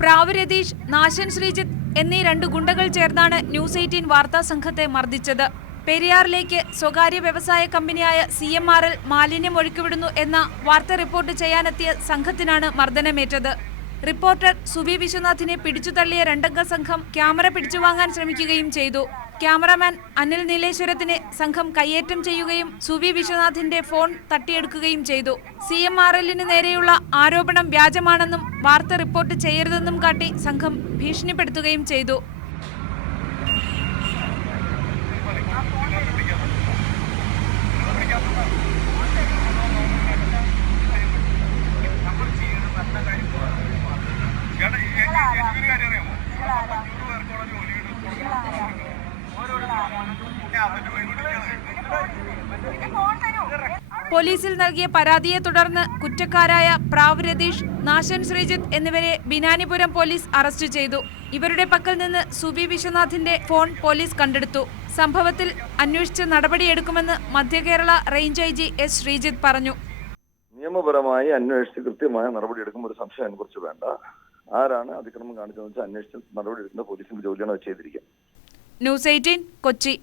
പ്രാവ് രതീഷ്, നാശൻ ശ്രീജിത്ത് എന്നീ 2 ഗുണ്ടകൾ ചേർന്നാണ് ന്യൂസ് 18 വാർത്താ സംഘത്തെ മർദ്ദിച്ചത്. പെരിയാറിലേക്ക് സ്വകാര്യ വ്യവസായ കമ്പനിയായ CMRL മാലിന്യം ഒഴുക്കിവിടുന്നു എന്ന വാർത്ത റിപ്പോർട്ട് ചെയ്യാനെത്തിയ സംഘത്തിനാണ് മർദ്ദനമേറ്റത്. റിപ്പോർട്ടർ സുവി വിശ്വനാഥിനെ പിടിച്ചുതള്ളിയ 2-അംഗ സംഘം ക്യാമറ പിടിച്ചുവാങ്ങാൻ ശ്രമിക്കുകയും ചെയ്തു. ക്യാമറമാൻ അനിൽ നീലേശ്വരത്തിനെ സംഘം കയ്യേറ്റം ചെയ്യുകയും സുവി വിശ്വനാഥിന്റെ ഫോൺ തട്ടിയെടുക്കുകയും ചെയ്തു. CMRLന് നേരെയുള്ള ആരോപണം വ്യാജമാണെന്നും വാർത്ത റിപ്പോർട്ട് ചെയ്യരുതെന്നും കാട്ടി സംഘം ഭീഷണിപ്പെടുത്തുകയും ചെയ്തു. പോലീസിൽ നൽകിയ പരാതിയെ തുടർന്ന് കുറ്റക്കാരായ പ്രാവ് രതീഷ്, നാശൻ ശ്രീജിത്ത് എന്നിവരെ ബിനാനിപുരം പോലീസ് അറസ്റ്റ് ചെയ്തു. ഇവരുടെ പക്കൽ നിന്ന് സുവി വിശ്വനാഥിന്റെ ഫോൺ പോലീസ് കണ്ടെടുത്തു. സംഭവത്തിൽ അന്വേഷിച്ച് നടപടിയെടുക്കുമെന്ന് Madhya Kerala range IG S Sreejith പറഞ്ഞു. നിയമപരമായി അന്വേഷിച്ച് കൃത്യമായ നടപടിയെടുക്കുമ്പോൾ ഒരു സംശയം അതിനെക്കുറിച്ച് വേണ്ട. ആരാണ് അതിക്രമം കാണിച്ചതെന്ന് വെച്ചാൽ അന്വേഷിച്ച് നടപടിയെടുക്കുന്ന പോലീസിന്റെ ജോലിയാണ് അത് ചെയ്തിരിക്കുക. ന്യൂസ് 18 കൊച്ചി.